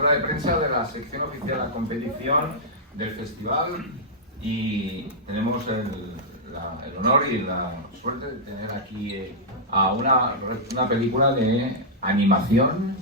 rueda de prensa de la sección oficial de la competición del festival y tenemos el honor y la suerte de tener aquí a una película de animación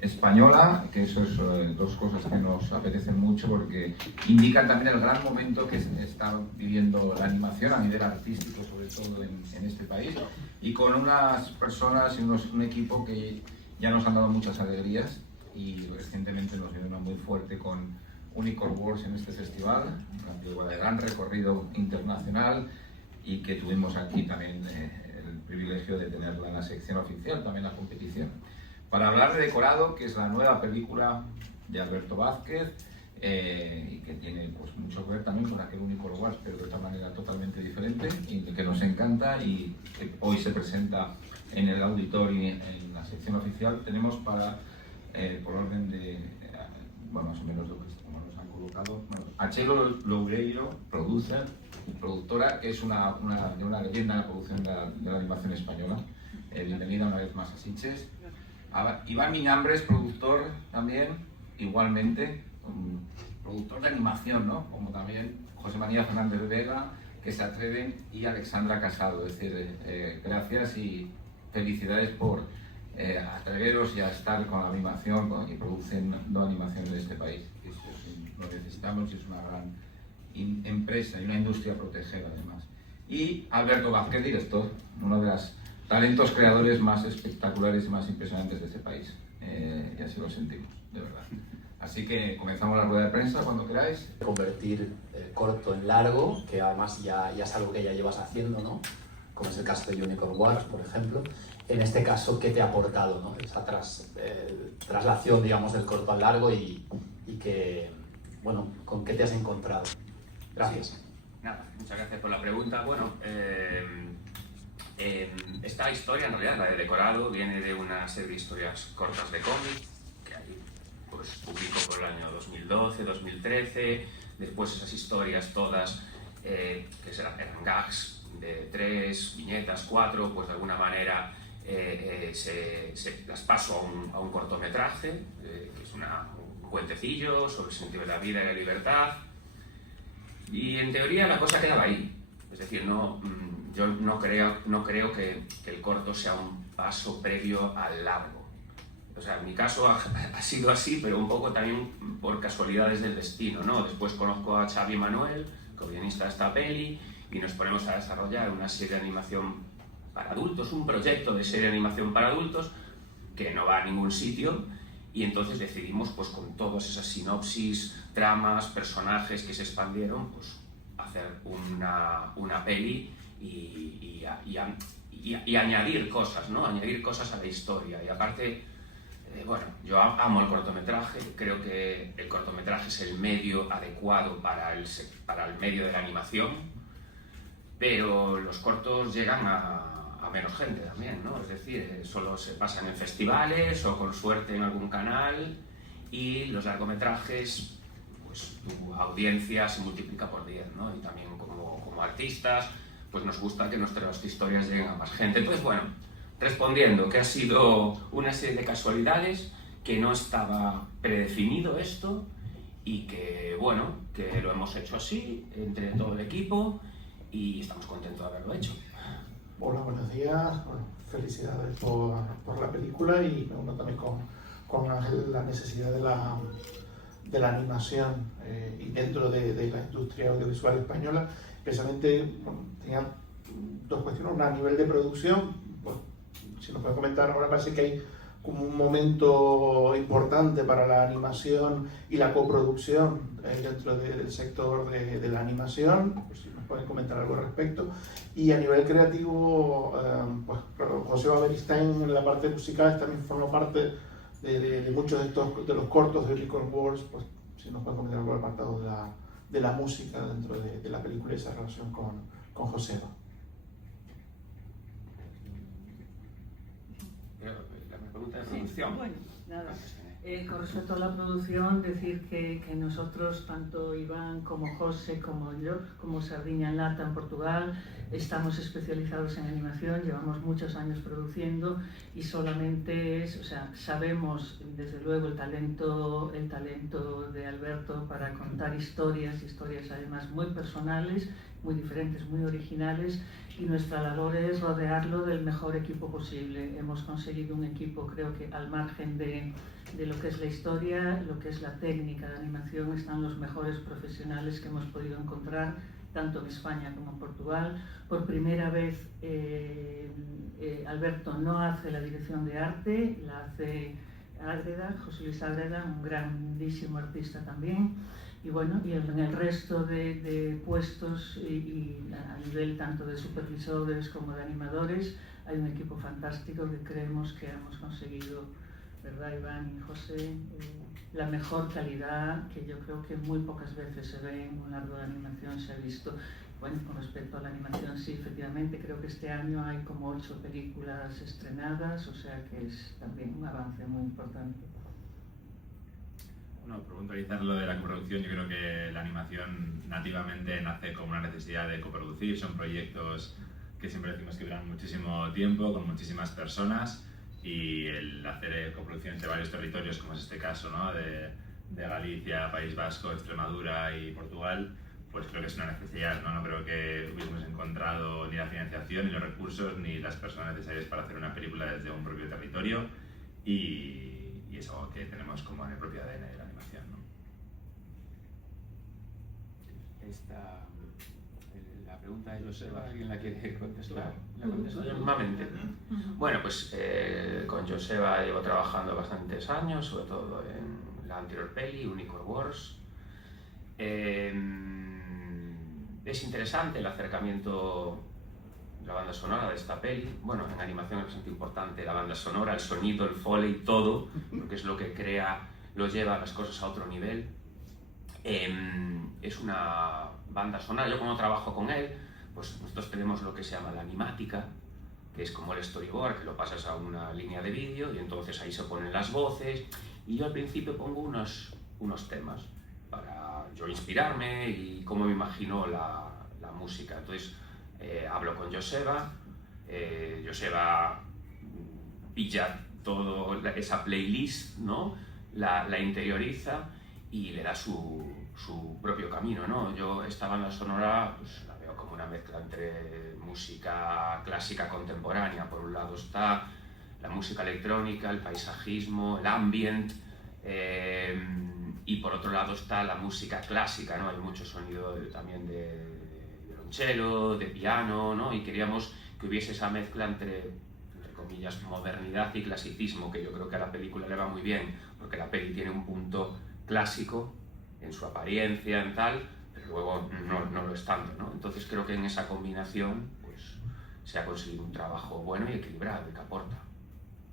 española, que eso es dos cosas que nos apetecen mucho porque indican también el gran momento que está viviendo la animación a nivel artístico, sobre todo en este país, y con unas personas y un equipo que ya nos han dado muchas alegrías y recientemente nos viene una muy fuerte con Unicorn Wars en este festival, una película de gran recorrido internacional y que tuvimos aquí también el privilegio de tenerla en la sección oficial, también la competición. Para hablar de Decorado, que es la nueva película de Alberto Vázquez y que tiene pues, mucho que ver también con aquel Unicorn Wars, pero de otra manera totalmente diferente y que nos encanta y que hoy se presenta en el auditorio en la sección oficial. Tenemos para, por orden de, bueno, más o menos lo que nos han colocado, bueno, a Chelo Loureiro, productora, que es una leyenda de la producción de la animación española. Bienvenida una vez más a Sitges. Iván Miñambres, productor también, igualmente, productor de animación, ¿no? Como también José María Fernández Vega, que se atreven, y Alexandra Casado. Es decir, gracias y felicidades por atreveros y a estar con la animación y produciendo animación en este país. Lo necesitamos y es una gran empresa y una industria a proteger además. Y Alberto Vázquez, director, uno de los talentos creadores más espectaculares y más impresionantes de este país. Y así lo sentimos, de verdad. Así que comenzamos la rueda de prensa cuando queráis. Convertir el corto en largo, que además ya es algo que ya llevas haciendo, ¿no? Como es el caso de Unicorn Wars, por ejemplo. En este caso, ¿qué te ha aportado, ¿no? Esa traslación, digamos, del corto al largo y que, bueno, ¿con qué te has encontrado? Gracias. Sí. Nada, muchas gracias por la pregunta. Bueno, esta historia, en realidad, la de Decorado, viene de una serie de historias cortas de cómic que ahí pues, publicó por el año 2012, 2013. Después esas historias todas, que eran gags de 3 viñetas, 4, pues de alguna manera las paso a un cortometraje, que es un cuentecillo sobre el sentido de la vida y la libertad. Y en teoría la cosa quedaba ahí. Es decir, yo no creo que el corto sea un paso previo al largo. O sea, en mi caso ha sido así, pero un poco también por casualidades del destino, ¿no? Después conozco a Xavi Manuel, co-guionista de esta peli, y nos ponemos a desarrollar una serie de animación para adultos, un proyecto de serie de animación para adultos que no va a ningún sitio, y entonces decidimos, pues con todas esas sinopsis, tramas, personajes que se expandieron, pues hacer una peli y añadir cosas, ¿no? Añadir cosas a la historia. Y aparte, bueno, yo amo el cortometraje, creo que el cortometraje es el medio adecuado para el medio de la animación, pero los cortos llegan a menos gente también, ¿no? Es decir, solo se pasan en festivales o con suerte en algún canal, y los largometrajes, pues tu audiencia se multiplica por 10, ¿no? Y también como artistas, pues nos gusta que nuestras historias lleguen a más gente. Entonces, bueno, respondiendo, que ha sido una serie de casualidades, que no estaba predefinido esto y que, bueno, que lo hemos hecho así, entre todo el equipo, y estamos contentos de haberlo hecho. Hola, buenos días. Bueno, felicidades por la película y me uno también con Ángel la necesidad de la animación y dentro de la industria audiovisual española. Precisamente tenían dos cuestiones, una a nivel de producción. Pues, si nos puede comentar, ahora parece que hay como un momento importante para la animación y la coproducción dentro del sector de la animación, pues si nos pueden comentar algo al respecto. Y a nivel creativo, pues José Beristain en la parte musical también forma parte de muchos de los cortos de Unicorn Wars, pues si nos pueden comentar algo al apartado de la música dentro de la película y esa relación con Joseba. La pregunta de producción. Sí, bueno, nada. Con respecto a la producción, decir que nosotros, tanto Iván como José, como yo, como Sardiña en Lata en Portugal, Estamos especializados en animación, llevamos muchos años produciendo y solamente es, o sea, sabemos desde luego el talento de Alberto para contar historias además muy personales, muy diferentes, muy originales, y nuestra labor es rodearlo del mejor equipo posible. Hemos conseguido un equipo, creo que al margen de lo que es la historia, lo que es la técnica de animación, están los mejores profesionales que hemos podido encontrar, tanto en España como en Portugal. Por primera vez Alberto no hace la dirección de arte, la hace Ágreda, José Luis Ágreda, un grandísimo artista también. Y bueno, y en el resto de puestos y a nivel tanto de supervisores como de animadores, hay un equipo fantástico que creemos que hemos conseguido, ¿verdad, Iván y José? La mejor calidad que yo creo que muy pocas veces se ve en un largo de animación, se ha visto. Bueno, con respecto a la animación, sí, efectivamente, creo que este año hay como 8 películas estrenadas, o sea que es también un avance muy importante. Bueno, por puntualizar lo de la coproducción, yo creo que la animación nativamente nace como una necesidad de coproducir, son proyectos que siempre decimos que duran muchísimo tiempo, con muchísimas personas, y el hacer coproducción entre varios territorios, como es este caso, ¿no? de Galicia, País Vasco, Extremadura y Portugal, pues creo que es una necesidad, ¿no? No creo que hubiésemos encontrado ni la financiación, ni los recursos, ni las personas necesarias para hacer una película desde un propio territorio, y es algo que tenemos como en el propio ADN de la animación, ¿no? La pregunta de Joseba, ¿alguien la quiere contestar? ¿La contesto yo mismamente? Bueno, pues con Joseba llevo trabajando bastantes años, sobre todo en la anterior peli, Unicorn Wars. Es interesante el acercamiento de la banda sonora de esta peli. Bueno, en animación es bastante importante la banda sonora, el sonido, el foley, todo, porque es lo que crea, lo lleva las cosas a otro nivel. Es una banda sonora, yo como trabajo con él, pues nosotros tenemos lo que se llama la animática, que es como el storyboard, que lo pasas a una línea de vídeo y entonces ahí se ponen las voces, y yo al principio pongo unos temas para yo inspirarme y cómo me imagino la música. Entonces hablo con Joseba, Joseba pilla toda esa playlist, ¿no? la interioriza y le da su propio camino, ¿no? Yo esta banda sonora pues, la veo como una mezcla entre música clásica contemporánea. Por un lado está la música electrónica, el paisajismo, el ambient, y por otro lado está la música clásica, ¿no? Hay mucho sonido también de violonchelo, de piano, ¿no? Y queríamos que hubiese esa mezcla entre comillas, modernidad y clasicismo, que yo creo que a la película le va muy bien, porque la peli tiene un punto clásico en su apariencia, en tal, pero luego no lo es tanto, ¿no? Entonces creo que en esa combinación pues, se ha conseguido un trabajo bueno y equilibrado y que aporta.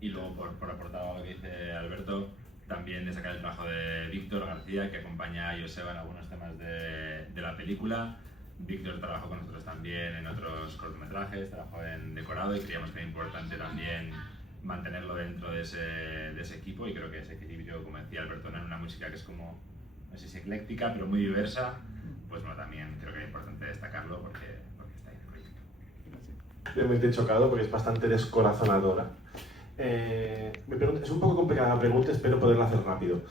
Y luego, por aportar a lo que dice Alberto, también destacar el trabajo de Víctor García, que acompaña a Joseba en algunos temas de la película. Víctor trabajó con nosotros también en otros cortometrajes, trabajó en decorado, y creíamos que era importante también mantenerlo dentro de ese equipo, y creo que ese equilibrio, como decía Alberto, en una música que es como, no sé si ecléctica, pero muy diversa, pues bueno, también creo que es importante destacarlo porque está ahí en el proyecto. Realmente chocado porque es bastante descorazonadora. Me pregunto, es un poco complicada la pregunta, espero poderla hacer rápido.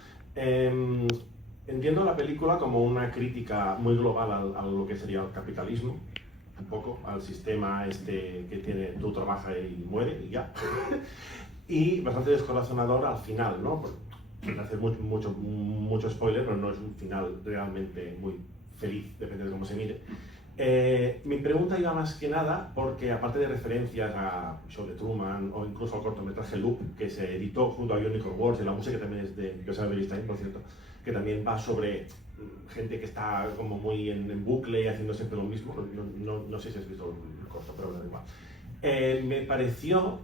Entiendo la película como una crítica muy global a lo que sería el capitalismo, un poco al sistema este que tiene, tú trabajas y muere y ya. Y bastante descorazonador al final, ¿no? Sin hacer mucho spoiler, pero no es un final realmente muy feliz, depende de cómo se mire. Mi pregunta iba más que nada porque, aparte de referencias a Show de Truman o incluso al cortometraje Loop, que se editó junto a Unicorn Wars, y la música también es de Joseph Beristain, por cierto, que también va sobre gente que está como muy en bucle y haciendo siempre lo mismo. No sé si has visto el corto, pero da igual. Me pareció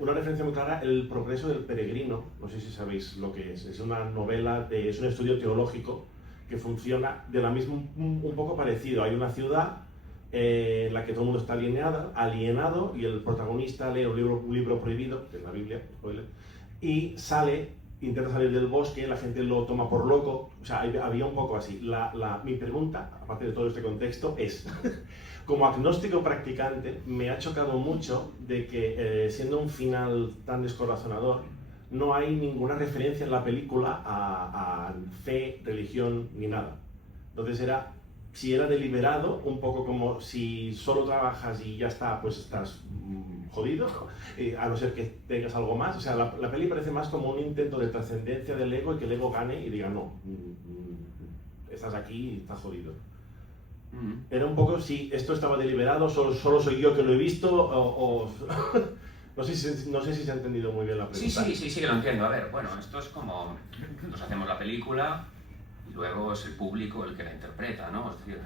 una referencia muy clara el progreso del peregrino. No sé si sabéis lo que es. Es una novela, es un estudio teológico que funciona de la misma, un poco parecido. Hay una ciudad en la que todo el mundo está alienado, y el protagonista lee un libro prohibido, que es la Biblia, spoiler, y sale intenta salir del bosque, la gente lo toma por loco, o sea, había un poco así. Mi pregunta, aparte de todo este contexto, es, como agnóstico practicante, me ha chocado mucho de que, siendo un final tan descorazonador, no hay ninguna referencia en la película a fe, religión, ni nada. Entonces si era deliberado, un poco como si solo trabajas y ya está, pues estás jodido, a no ser que tengas algo más. O sea, la peli parece más como un intento de trascendencia del ego y que el ego gane y diga, no, estás aquí y estás jodido. Era un poco si esto estaba deliberado, solo soy yo que lo he visto, o no sé si se ha entendido muy bien la pregunta. Sí, que lo entiendo. A ver, bueno, esto es como, nos hacemos la película y luego es el público el que la interpreta, ¿no? Es decir,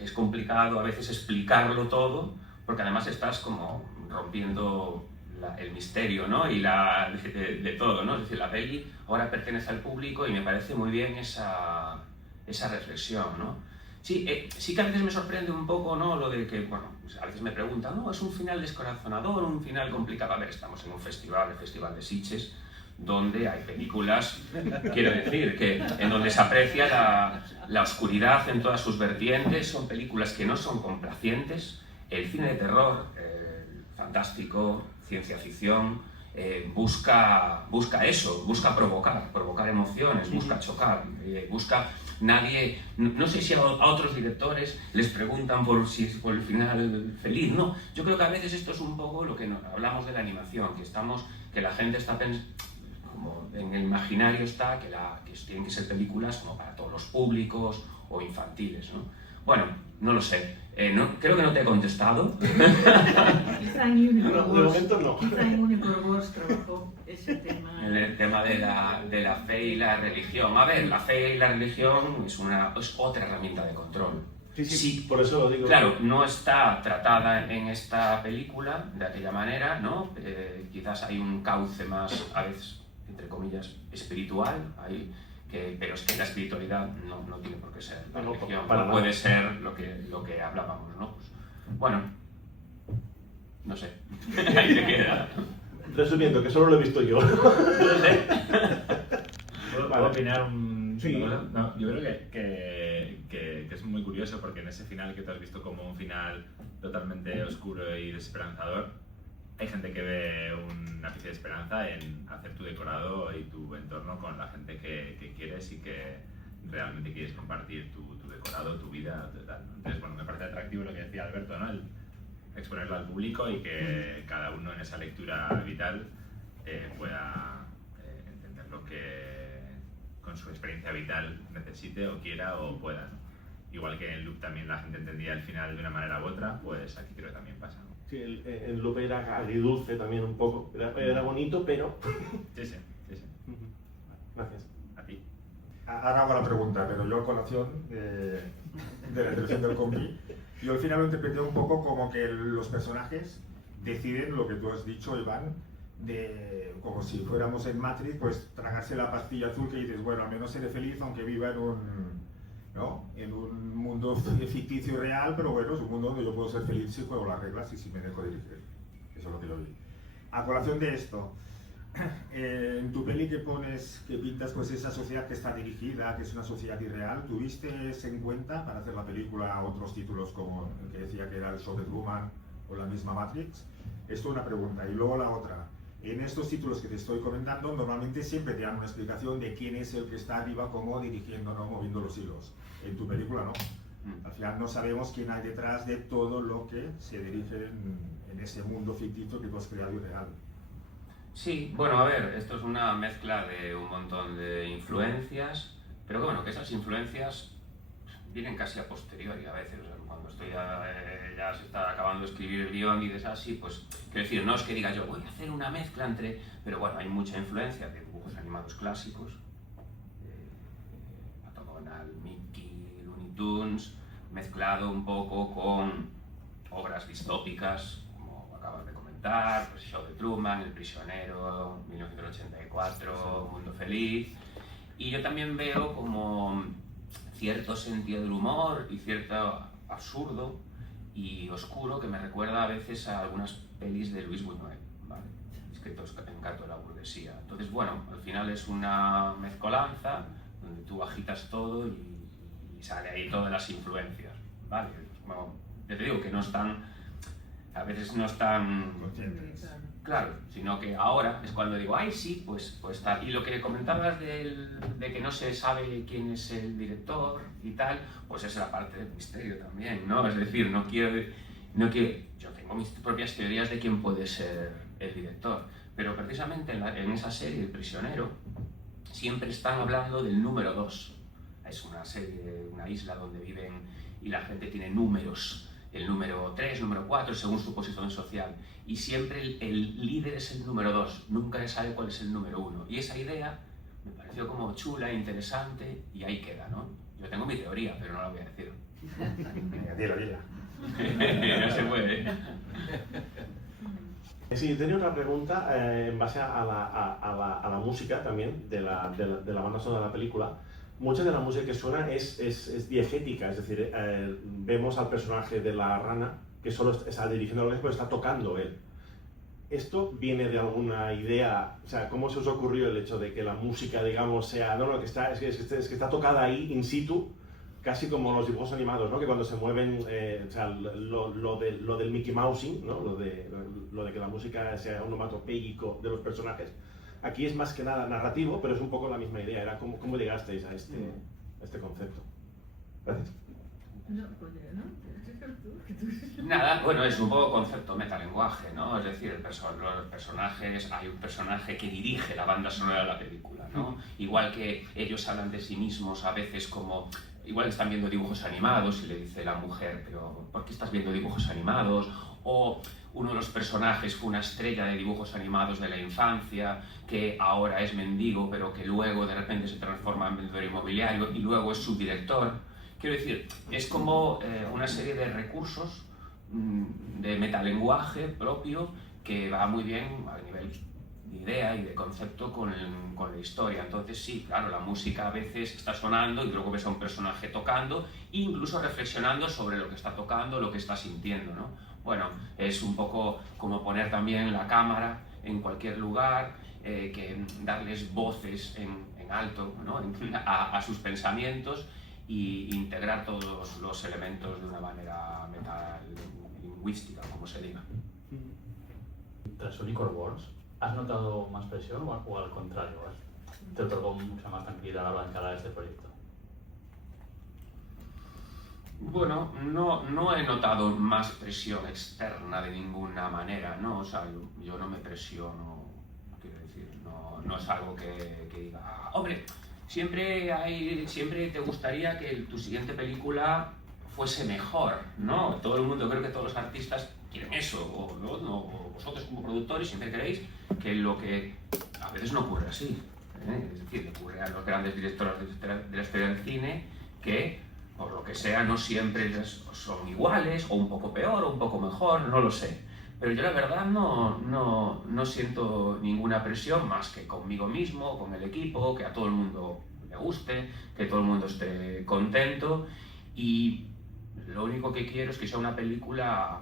es complicado a veces explicarlo todo, porque además estás como rompiendo el misterio, ¿no? Y de todo, ¿no? Es decir, la peli ahora pertenece al público y me parece muy bien esa reflexión, ¿no? Sí que a veces me sorprende un poco, ¿no? Lo de que, bueno, a veces me preguntan, no, es un final descorazonador, un final complicado. A ver, estamos en un festival, el Festival de Sitges, donde hay películas, quiero decir, que en donde se aprecia la oscuridad en todas sus vertientes, son películas que no son complacientes. El cine de terror, fantástico, ciencia ficción, busca eso, busca provocar emociones, busca chocar, busca... Nadie, no sé si a otros directores les preguntan por el final feliz, no. Yo creo que a veces esto es un poco lo que hablamos de la animación, que la gente está pensando, como en el imaginario está que tienen que ser películas como para todos los públicos o infantiles, ¿no? Bueno, no lo sé. Creo que no te he contestado. Quizá en Unicorn Wars trabajó ese tema. El tema de la fe y la religión. A ver, la fe y la religión es otra herramienta de control. Sí, por eso lo digo. Claro, no está tratada en esta película de aquella manera, ¿no? Quizás hay un cauce más, a veces, entre comillas, espiritual, pero es que la espiritualidad no tiene por qué ser la religión, puede ser lo que hablábamos, ¿no? Pues, bueno, no sé, ahí te queda. Resumiendo, que solo lo he visto yo. ¿Puedo opinar Sí. No, yo creo que es muy curioso porque en ese final que tú has visto como un final totalmente oscuro y desesperanzador, hay gente que ve una ápice de esperanza en hacer tu decorado y tu entorno con la gente que quieres y que realmente quieres compartir tu decorado, tu vida, tal. Entonces, bueno, me parece atractivo lo que decía Alberto, ¿no? El exponerlo al público y que cada uno en esa lectura vital pueda entender lo que con su experiencia vital necesite o quiera o pueda, ¿no? Igual que en Loop también la gente entendía el final de una manera u otra, pues aquí creo que también pasa, ¿no? Sí, el Loop era agridulce también un poco. Era bonito, pero... Sí. Gracias. A ti. Ahora hago la pregunta, pero yo a colación de la intervención del compi, yo al final lo interpreté un poco como que los personajes deciden lo que tú has dicho, Iván, como si fuéramos en Matrix, pues tragarse la pastilla azul que dices, bueno, al menos seré feliz aunque viva en un mundo ficticio y real, pero bueno, es un mundo donde yo puedo ser feliz si juego las reglas y si me dejo dirigir. Eso es lo que yo vi. A colación de esto, en tu peli que pintas pues esa sociedad que está dirigida, que es una sociedad irreal, ¿tuviste eso en cuenta para hacer la película otros títulos como el que decía que era el show de Truman o la misma Matrix? Esto es una pregunta. Y luego la otra. En estos títulos que te estoy comentando, normalmente siempre te dan una explicación de quién es el que está arriba, cómo dirigiendo, ¿no? Moviendo los hilos. En tu película no. Al final no sabemos quién hay detrás de todo lo que se dirige en ese mundo ficticio que tú has creado y real. Sí, bueno, a ver, esto es una mezcla de un montón de influencias, pero que bueno, que esas influencias vienen casi a posteriori a veces. O sea, cuando ya se está acabando de escribir el guión y dices así, pues quiero decir, no es que diga yo voy a hacer una mezcla entre, pero bueno, hay mucha influencia de dibujos animados clásicos, Pato Donald, Mickey, Looney Tunes, mezclado un poco con obras distópicas, como acabas de comentar, pues el show de Truman, El prisionero, 1984, Mundo Feliz, y yo también veo como cierto sentido del humor y cierto absurdo y oscuro que me recuerda a veces a algunas pelis de Luis Buñuel, ¿vale? Es escritos en Canto de la burguesía. Entonces, bueno, al final es una mezcolanza donde tú agitas todo y sale ahí todas las influencias, ¿vale? Bueno, ya te digo que no están, a veces no están claro, sino que ahora es cuando digo, ay sí, pues tal. Y lo que comentabas de que no se sabe quién es el director y tal, pues es la parte del misterio también, ¿no? Es decir, no quiero, yo tengo mis propias teorías de quién puede ser el director, pero precisamente en esa serie, El prisionero, siempre están hablando del número 2. Es una serie, una isla donde viven y la gente tiene números, el número 3, número 4, según su posición social. Y siempre el líder es el número 2, nunca se sabe cuál es el número 1. Y esa idea me pareció como chula, interesante, y ahí queda, ¿no? Yo tengo mi teoría, pero no la voy a decir. Dila. No se puede. Sí, tenía otra pregunta en base a la música también, de la banda sonora de la película. Mucha de la música que suena es diegética, es decir, vemos al personaje de la rana que solo está dirigiendo la pero está tocando él. ¿Esto viene de alguna idea? O sea, ¿cómo se os ocurrió el hecho de que la música, digamos, sea... No, que es que está tocada ahí, in situ, casi como los dibujos animados, ¿no? Que cuando se mueven, o sea, lo del Mickey Mousing, ¿no? Lo de que la música sea onomatopéyico de los personajes. Aquí es más que nada narrativo, pero es un poco la misma idea. Era cómo llegasteis a este concepto. Gracias. No, pues ¿no? Nada, bueno, es un poco concepto metalenguaje, ¿no? Es decir, los personajes, hay un personaje que dirige la banda sonora de la película, ¿no? Igual que ellos hablan de sí mismos a veces como... Igual están viendo dibujos animados y le dice la mujer, pero ¿por qué estás viendo dibujos animados? O uno de los personajes fue una estrella de dibujos animados de la infancia, que ahora es mendigo, pero que luego de repente se transforma en vendedor inmobiliario y luego es subdirector. Quiero decir, es como una serie de recursos de metalenguaje propio que va muy bien a nivel de idea y de concepto con la historia. Entonces sí, claro, la música a veces está sonando y luego ves a un personaje tocando e incluso reflexionando sobre lo que está tocando, lo que está sintiendo, ¿no? Bueno, es un poco como poner también la cámara en cualquier lugar, que darles voces en alto, ¿no? a sus pensamientos y integrar todos los elementos de una manera metalingüística, como se diga. Tras Unicorn Wars, ¿has notado más presión o al contrario? ¿Te otorgó mucha más tranquilidad a la hora de encarar este proyecto? Bueno, no he notado más presión externa de ninguna manera, ¿no? O sea, yo no me presiono, quiero decir, no es algo que diga, hombre, siempre te gustaría que tu siguiente película fuese mejor, ¿no? Todo el mundo, creo que todos los artistas quieren eso, o vosotros como productores siempre queréis que lo que a veces no ocurre así, ¿eh? Es decir, ocurre a los grandes directores de la historia del cine que, por lo que sea, no siempre son iguales, o un poco peor, o un poco mejor, no lo sé. Pero yo la verdad no siento ninguna presión más que conmigo mismo, con el equipo, que a todo el mundo le guste, que todo el mundo esté contento. Y lo único que quiero es que sea una película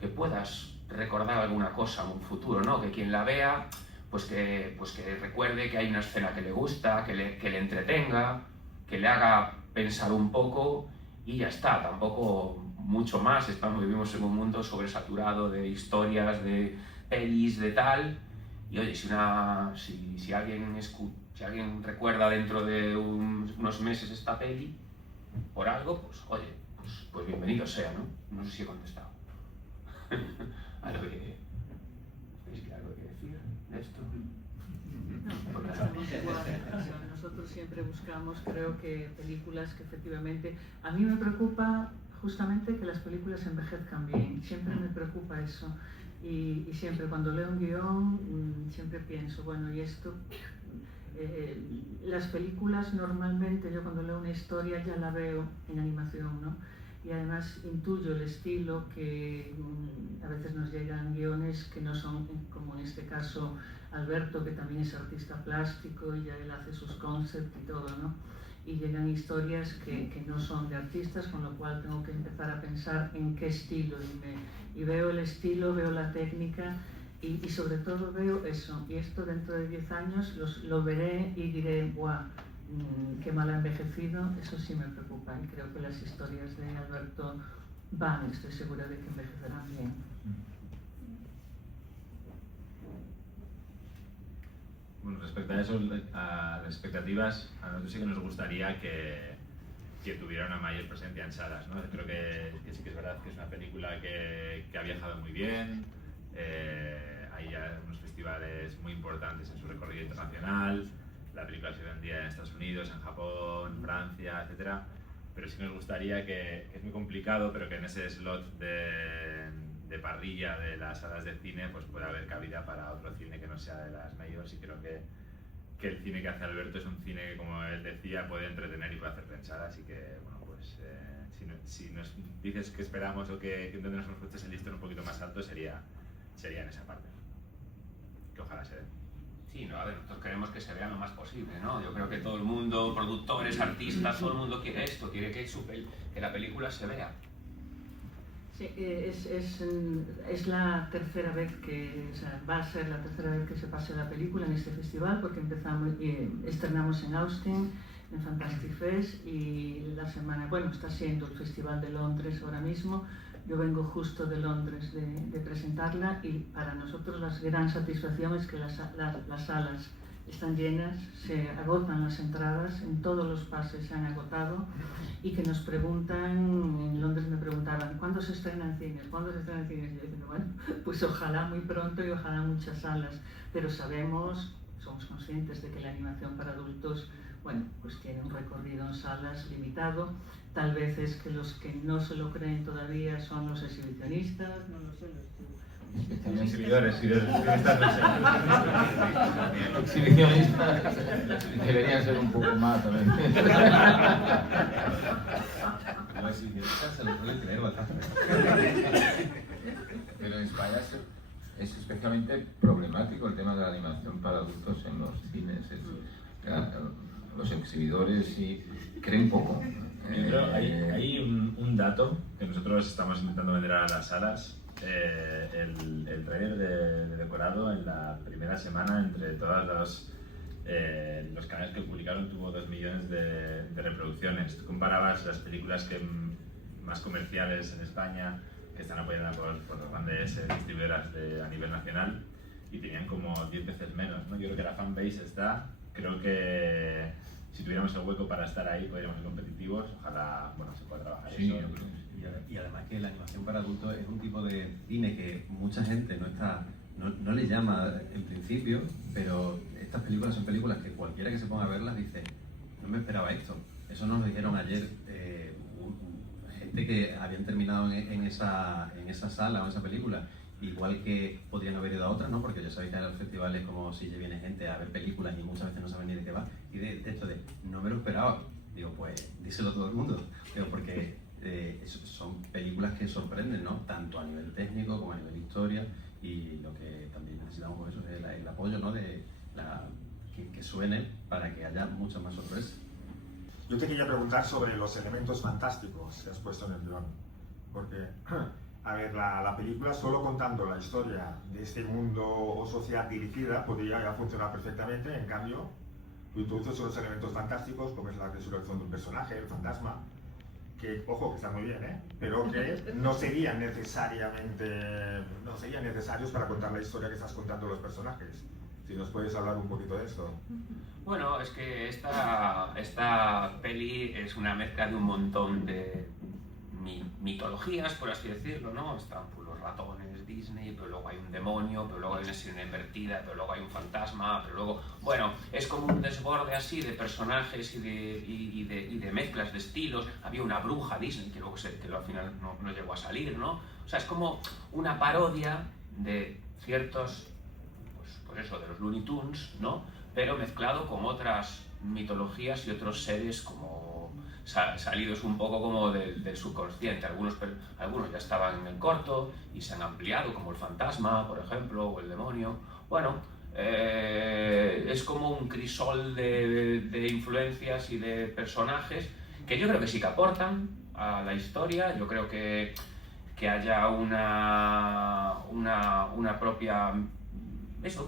que puedas recordar alguna cosa en un futuro, ¿no? Que quien la vea, pues que recuerde que hay una escena que le gusta, que le entretenga, que le haga pensar un poco y ya está, tampoco mucho más. Vivimos en un mundo sobresaturado de historias, de pelis, de tal, y oye, si alguien recuerda dentro de unos meses esta peli por algo, pues oye, pues bienvenido sea, ¿no? No sé si he contestado a lo que... ¿Tenéis algo que decir de esto? Nosotros siempre buscamos, creo que películas que efectivamente... A mí me preocupa justamente que las películas envejezcan bien, siempre me preocupa eso. Y siempre cuando leo un guión, siempre pienso, bueno, y esto... las películas normalmente, yo cuando leo una historia ya la veo en animación, ¿no? Y además intuyo el estilo que a veces nos llegan guiones que no son, como en este caso Alberto, que también es artista plástico y ya él hace sus concepts y todo, ¿no? Y llegan historias que no son de artistas, con lo cual tengo que empezar a pensar en qué estilo. Y veo el estilo, veo la técnica Y sobre todo veo eso, y esto dentro de 10 años lo veré y diré, ¡guau! Qué mal ha envejecido, eso sí me preocupa, y creo que las historias de Alberto estoy segura de que envejecerán bien. Bueno, respecto a eso, a las expectativas, a nosotros sí que nos gustaría que tuviera una mayor presencia en salas, ¿no? Creo que sí que es verdad que es una película que ha viajado muy bien, hay ya unos festivales muy importantes en su recorrido internacional, la película se vendía en Estados Unidos, en Japón, Francia, etc. Pero sí que nos gustaría que es muy complicado, pero que en ese slot de parrilla de las salas de cine pues pueda haber cabida para otro cine que no sea de las mayores, y creo que el cine que hace Alberto es un cine que, como él decía, puede entretener y puede hacer pensar, así que, bueno, pues si nos dices que esperamos o que donde nos hemos puesto ese listón un poquito más alto sería en esa parte, que ojalá se dé. Sí, no, a ver, nosotros queremos que se vea lo más posible, ¿no? Yo creo que todo el mundo, productores, artistas, todo el mundo quiere esto, quiere que la película se vea. Sí, es la tercera vez va a ser la tercera vez que se pase la película en este festival, porque estrenamos en Austin, en Fantastic Fest, y está siendo el Festival de Londres ahora mismo. Yo vengo justo de Londres de presentarla, y para nosotros la gran satisfacción es que las salas están llenas, se agotan las entradas, en todos los pases se han agotado, y que nos preguntan, en Londres me preguntaban, ¿cuándo se estrena en cines? ¿Cuándo se estrena en cines? Y yo digo, bueno, pues ojalá muy pronto y ojalá muchas salas, pero somos conscientes de que la animación para adultos, bueno, pues tiene un recorrido en salas limitado. Tal vez es que los que no se lo creen todavía son los exhibicionistas, no lo sé, Exhibidores. Exhibicionistas deberían ser un poco más también. Los exhibicionistas se lo suelen creer bastante. Pero en España es especialmente problemático el tema de la animación para adultos en los cines. Los exhibidores creen poco. Yo creo hay un dato que nosotros estamos intentando vender a las salas. El trailer de Decorado en la primera semana, entre todos los canales que publicaron, tuvo 2 millones de reproducciones. Tú comparabas las películas más comerciales en España, que están apoyadas por las grandes distribuidoras a nivel nacional, y tenían como 10 veces menos, ¿no? Yo creo que la fanbase creo que si tuviéramos el hueco para estar ahí podríamos ser competitivos. Ojalá, se pueda trabajar sí, eso. Y además que la animación para adultos es un tipo de cine que mucha gente no le llama en principio, pero estas películas son películas que cualquiera que se ponga a verlas dice, no me esperaba esto. Eso nos lo dijeron ayer gente que habían terminado en esa sala o en esa película, igual que podrían haber ido a otras, ¿no? Porque ya sabéis que en los festivales como si viene gente a ver películas y muchas veces no saben ni de qué va, y de esto de no me lo esperaba, digo, pues díselo a todo el mundo, porque son películas que sorprenden, ¿no? Tanto a nivel técnico como a nivel historia, y lo que también necesitamos con eso es el apoyo, ¿no? Que suene para que haya muchas más sorpresas. Yo te quería preguntar sobre los elementos fantásticos que has puesto en el guión, porque, a ver, la película solo contando la historia de este mundo o sociedad dirigida podría ya funcionar perfectamente. En cambio, tú introduces unos elementos fantásticos, como es la resurrección de un personaje, el fantasma, que, ojo, que están muy bien, pero que no serían necesarios para contar la historia que estás contando los personajes. Si nos puedes hablar un poquito de esto. Bueno, es que esta peli es una mezcla de un montón de mitologías, por así decirlo, ¿no? Están pues, los ratones, Disney, pero luego hay un demonio, pero luego hay una escena invertida, pero luego hay un fantasma, pero luego... Bueno, es como un desborde así de personajes y de mezclas de estilos. Había una bruja Disney que luego al final no llegó a salir, ¿no? O sea, es como una parodia de ciertos... pues eso, de los Looney Tunes, ¿no? Pero mezclado con otras mitologías y otros seres como salidos un poco como del subconsciente. Algunos ya estaban en el corto y se han ampliado, como el fantasma, por ejemplo, o el demonio. Bueno, es como un crisol de influencias y de personajes que yo creo que sí que aportan a la historia. Yo creo que que haya una propia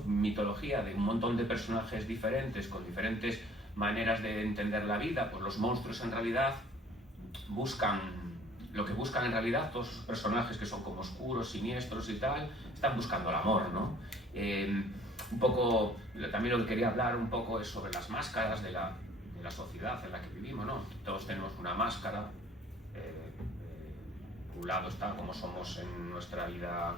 mitología de un montón de personajes diferentes, con diferentes maneras de entender la vida. Pues los monstruos en realidad lo que buscan en realidad todos esos personajes que son como oscuros, siniestros y tal, están buscando el amor, ¿no? Un poco, también lo que quería hablar un poco es sobre las máscaras de la sociedad en la que vivimos, ¿no? Todos tenemos una máscara. Por un lado está cómo somos en nuestra vida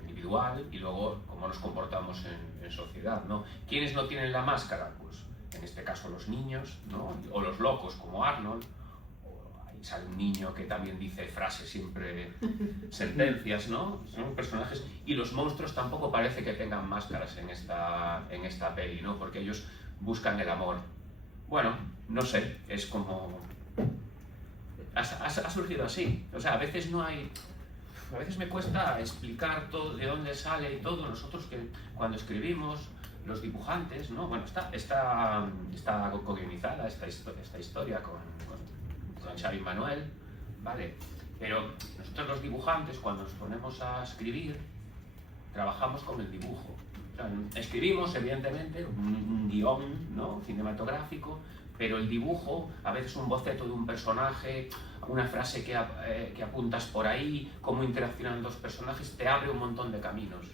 individual y luego cómo nos comportamos en sociedad, ¿no? ¿Quiénes no tienen la máscara? Pues en este caso los niños, ¿no? O los locos como Arnold. Ahí sale un niño que también dice frases siempre, sentencias, ¿no? Son personajes. Y los monstruos tampoco parece que tengan máscaras en esta peli, ¿no? Porque ellos buscan el amor. Bueno, no sé, es como... Ha surgido así. O sea, a veces no hay... A veces me cuesta explicar todo, de dónde sale y todo. Nosotros que cuando escribimos, los dibujantes, ¿no? Bueno, está co-guionizada esta historia con Xavi Manuel, ¿vale? Pero nosotros los dibujantes, cuando nos ponemos a escribir, trabajamos con el dibujo. O sea, escribimos, evidentemente, un guión, ¿no? Cinematográfico, pero el dibujo, a veces un boceto de un personaje, una frase que apuntas por ahí, cómo interaccionan dos personajes, te abre un montón de caminos.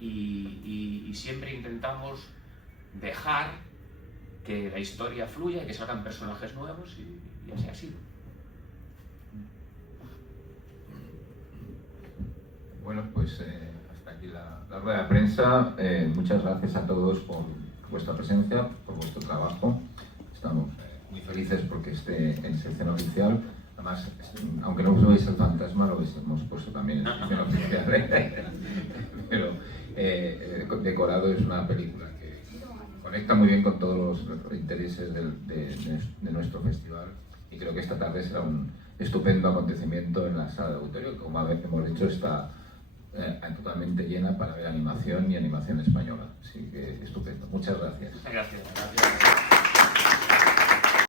Y siempre intentamos dejar que la historia fluya y que salgan personajes nuevos y así ha sido. Bueno, pues hasta aquí la rueda de prensa. Muchas gracias a todos por vuestra presencia, por vuestro trabajo. Estamos muy felices porque esté en sección oficial. Además, aunque no os veis el fantasma, lo hemos puesto también en sección oficial. Pero Decorado es una película que conecta muy bien con todos los intereses de nuestro festival. Y creo que esta tarde será un estupendo acontecimiento en la sala de auditorio, que como hemos dicho está totalmente llena para ver animación y animación española. Así que estupendo. Muchas gracias. Gracias.